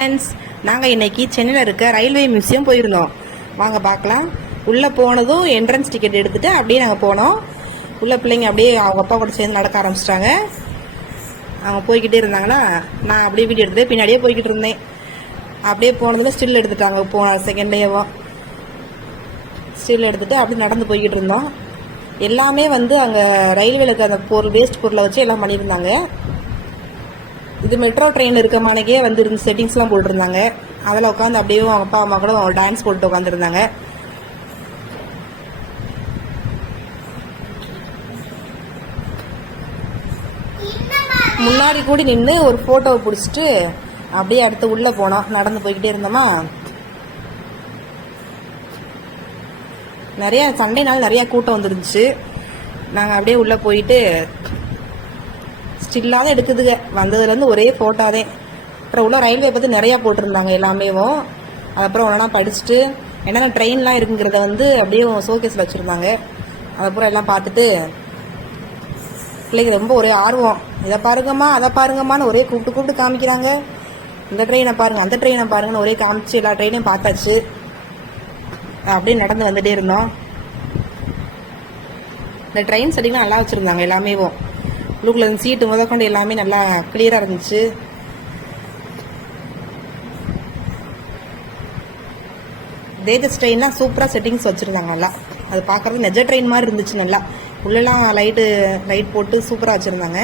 Friends, நாங்கள் இன்னைக்கு சென்னையில் இருக்க ரயில்வே மியூசியம் போயிருந்தோம். வாங்க பார்க்கலாம். உள்ளே போனதும் என்ட்ரன்ஸ் டிக்கெட் எடுத்துட்டு அப்படியே நாங்கள் போனோம். உள்ள பிள்ளைங்க அப்படியே அவங்க அப்பா கூட சேர்ந்து நடக்க ஆரம்பிச்சிட்டாங்க. அவங்க போய்கிட்டே இருந்தாங்களா, நான் அப்படியே வீடியோ எடுத்துட்டு பின்னாடியே போய்கிட்டு இருந்தேன். அப்படியே போனதில் ஸ்டில் எடுத்துட்டாங்க. போன செகண்ட்லேயேவும் ஸ்டில் எடுத்துட்டு அப்படியே நடந்து போய்கிட்டு இருந்தோம். எல்லாமே அங்கே ரயில்வேலுக்கு அந்த பொருள் வேஸ்ட் பொருளை வச்சு எல்லாம் பண்ணியிருந்தாங்க. இது மெட்ரோ ட்ரெயின் இருக்க மானக்கே இருந்து செட்டிங்ஸ்லாம் போட்டுருந்தாங்க. அதில் உட்காந்து அப்படியே அவங்க அப்பா அம்மா கூட டான்ஸ் போட்டு உட்காந்துருந்தாங்க. முன்னாடி கூடி நின்று ஒரு ஃபோட்டோவை பிடிச்சிட்டு அப்படியே அடுத்து உள்ளே போனோம். நடந்து போய்கிட்டே இருந்தோமா. நிறைய சண்டைனால நிறைய கூட்டம் வந்துருந்துச்சு. நாங்கள் அப்படியே உள்ளே போயிட்டு ஸ்டில்லாக எடுக்குதுங்க. வந்ததுலேருந்து ஒரே ஃபோட்டோதே. அப்புறம் உள்ள ரயில்வே பற்றி நிறையா போட்டிருந்தாங்க எல்லாமேவும். அதுக்கப்புறம் ஒன்றா படிச்சுட்டு என்னென்ன ட்ரெயின்லாம் இருக்குங்கிறத அப்படியே ஷோகேஸில் வச்சுருந்தாங்க. அதுக்கப்புறம் எல்லாம் பார்த்துட்டு பிள்ளைங்க ரொம்ப ஒரே ஆர்வம். இதை பாருங்கம்மா அதை பாருங்கம்மான்னு ஒரே கூப்பிட்டு காமிக்கிறாங்க. இந்த ட்ரெயினை பாருங்கள் அந்த ட்ரெயினை பாருங்கன்னு ஒரே காமிச்சு எல்லா ட்ரெயினையும் பார்த்தாச்சு. அப்படியே நடந்து வந்துட்டே இருந்தோம். இந்த ட்ரெயின் செட்டிங்லாம் நல்லா வச்சுருந்தாங்க எல்லாமேவும். உள்ளுக்குள்ள சீட்டு முதற்கொண்டு எல்லாமே நல்லா கிளியராக இருந்துச்சு. தேஜஸ் ட்ரெயின்லாம் சூப்பராக செட்டிங்ஸ் வச்சுருந்தாங்க நல்லா. அது பார்க்குறது நெஜ ட்ரெயின் மாதிரி இருந்துச்சு. நல்லா உள்ளெல்லாம் லைட் போட்டு சூப்பராக வச்சுருந்தாங்க.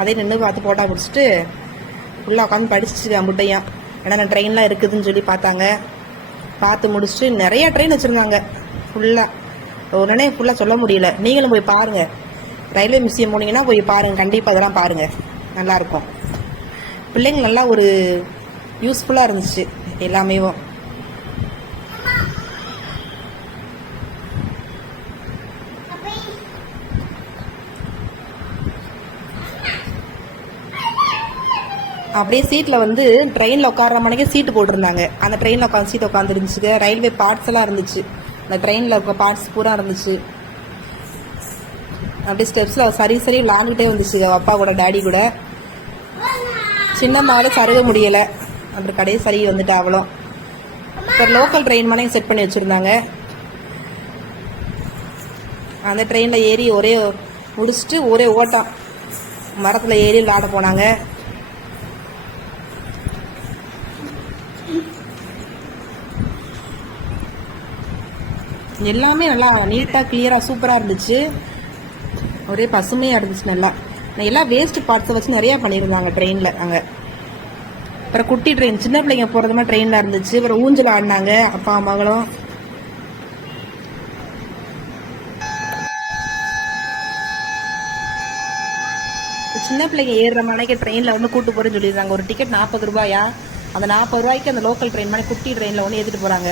அதே நின்று பார்த்து ஃபோட்டோ பிடிச்சிட்டு உள்ளே உட்காந்து படிச்சுட்டு அம்புட்டையும் என்னென்ன ட்ரெயின்லாம் இருக்குதுன்னு சொல்லி பார்த்தாங்க. பார்த்து முடிச்சுட்டு நிறைய ட்ரெயின் வச்சுருந்தாங்க. ஃபுல்லாக உடனே ஃபுல்லாக சொல்ல முடியல. நீங்களும் போய் பாருங்கள். ரயில்வே மியூசியம் போனீங்கன்னா போய் பாருங்கள். கண்டிப்பாக அதெல்லாம் பாருங்கள், நல்லாயிருக்கும். பிள்ளைங்க நல்லா ஒரு யூஸ்ஃபுல்லாக இருந்துச்சு எல்லாமே. அப்படியே சீட்டில் ட்ரெயினில் உட்கார மணிக்கு சீட்டு போட்டிருந்தாங்க. அந்த ட்ரெயினில் உட்காந்து சீட் உட்காந்துருந்துச்சு. ரயில்வே பார்ட்ஸ் எல்லாம் இருந்துச்சு. அந்த ட்ரெயினில் இருக்க பார்ட்ஸ் பூரா இருந்துச்சு. அப்படியே ஸ்டெப்ஸில் சரி விளாண்டுகிட்டே வந்துச்சு அப்பா கூட டாடி கூட. சின்னம்மாவோட சருக முடியலை. அப்புறம் கடைசி சரி வந்துட்டு அவளும். இப்போ லோக்கல் ட்ரெயின் மனையும் செட் பண்ணி வச்சுருந்தாங்க. அந்த ட்ரெயினில் ஏறி ஒரே முடிச்சுட்டு ஒரே ஓட்டம் மரத்தில் ஏறி விளாட போனாங்க. எல்லாமே நல்லா நீட்டாக கிளியராக சூப்பராக இருந்துச்சு. ஒரே பசுமையாக இருந்துச்சு நல்லா. எல்லாம் வேஸ்ட் பார்ட்ஸை வச்சு நிறையா பண்ணியிருந்தாங்க ட்ரெயினில் அங்கே. அப்புறம் குட்டி ட்ரெயின் சின்ன பிள்ளைங்க போகிறதுமா ட்ரெயினில் இருந்துச்சு. அப்புறம் ஊஞ்சல் ஆடினாங்க அப்பா அம்மாங்களும். சின்ன பிள்ளைங்க ஏறுற மணிக்கு ட்ரெயினில் கூட்டு போகிறேன்னு சொல்லியிருந்தாங்க. ஒரு டிக்கெட் 40 ரூபாயா. அந்த 40 ரூபாய்க்கு அந்த லோக்கல் ட்ரெயின் மாதிரி குட்டி ட்ரெயினில் ஏற்றிட்டு போகிறாங்க.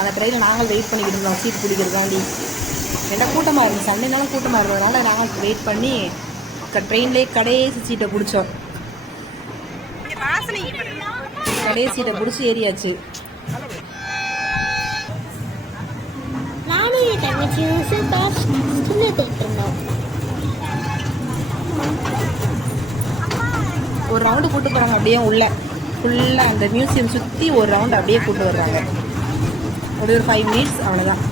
அந்த ட்ரெயினில் நாங்கள் வெயிட் பண்ணிக்கிட்டு இருந்தோம் சீட் பிடிக்கிறதாண்டி. ஏன்னா கூட்டமாக இருந்துச்சு. சண்டைனாலும் கூட்டமாக இருந்ததுனால நாங்கள் வெயிட் பண்ணி ட்ரெயின்லேயே கடைசி சீட்டை பிடிச்சோம். கடைசி சீட்டை பிடிச்சி ஏறியாச்சு. ஒரு ரவுண்டு கூட்டு போகிறாங்க. அப்படியே உள்ள ஃபுல்லாக அந்த மியூசியம் சுற்றி ஒரு ரவுண்டு அப்படியே கூட்டு வர்றாங்க. ஒரு 5 மினிட்ஸ் அவ்வளோதான்.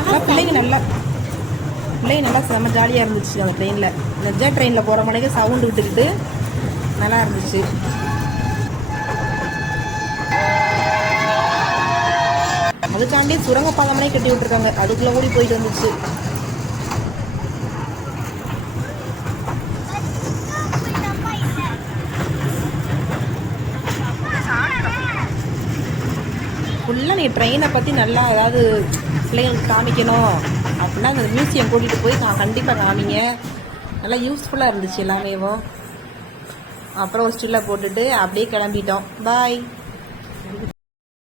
ஆனால் பிள்ளைங்க நல்லா செம்ம ஜாலியாக இருந்துச்சு. அந்த ட்ரெயினில் நெஜ ட்ரெயினில் போகிற மணிக்கு சவுண்டு விட்டுக்கிட்டு நல்லா இருந்துச்சு. அதுக்காண்டி சுரங்கப்பாதை கட்டி விட்டுருக்காங்க. அதுக்குள்ளே ஓடி போயிட்டு வந்துச்சு. ஃபுல்லாக நீ ட்ரெயினை பற்றி நல்லா ஏதாவது பிள்ளைங்களுக்கு காமிக்கணும் அப்படின்னா அந்த மியூசியம் கூட்டிகிட்டு போய் கண்டிப்பாக காமிங்க. நல்லா யூஸ்ஃபுல்லாக இருந்துச்சு எல்லாமேவும். அப்புறம் ஒரு ஸ்டில்லை போட்டுட்டு அப்படியே கிளம்பிட்டோம். பாய்.